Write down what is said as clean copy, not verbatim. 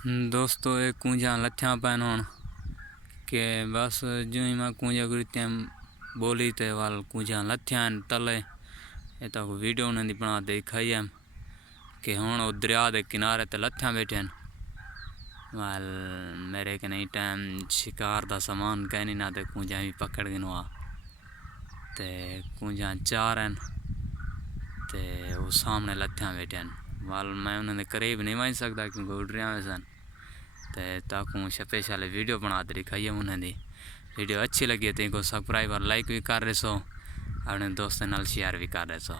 दोस्तों एक कूंजा लथ्या पैन होन के बस जो ही मैं कूंजा गुरीते बोली ते वाल कूंजा लथ्या तले ये तो वीडियो उन्हें बना दिखाई है कि हुण वो दरिया के किनारे ते लथ्या बैठे वाल मेरे के नहीं टाइम शिकार दा सामान कहनी ना ते कूंजा भी पकड़ गिनवा ते कूंजा चार हैं ते वो सामने लथ्या बैठे वाल मैं उन्हें करीब नहीं मान सकता क्योंकि उड़ रहा है सन ते ताकू स्पेशल वीडियो बना दे दिखाई है उन्हें दी वीडियो अच्छी लगी तो इनको सब्सक्राइब और लाइक भी कर रहे सो अपने दोस्तों नाल शेयर भी कर रहे सो।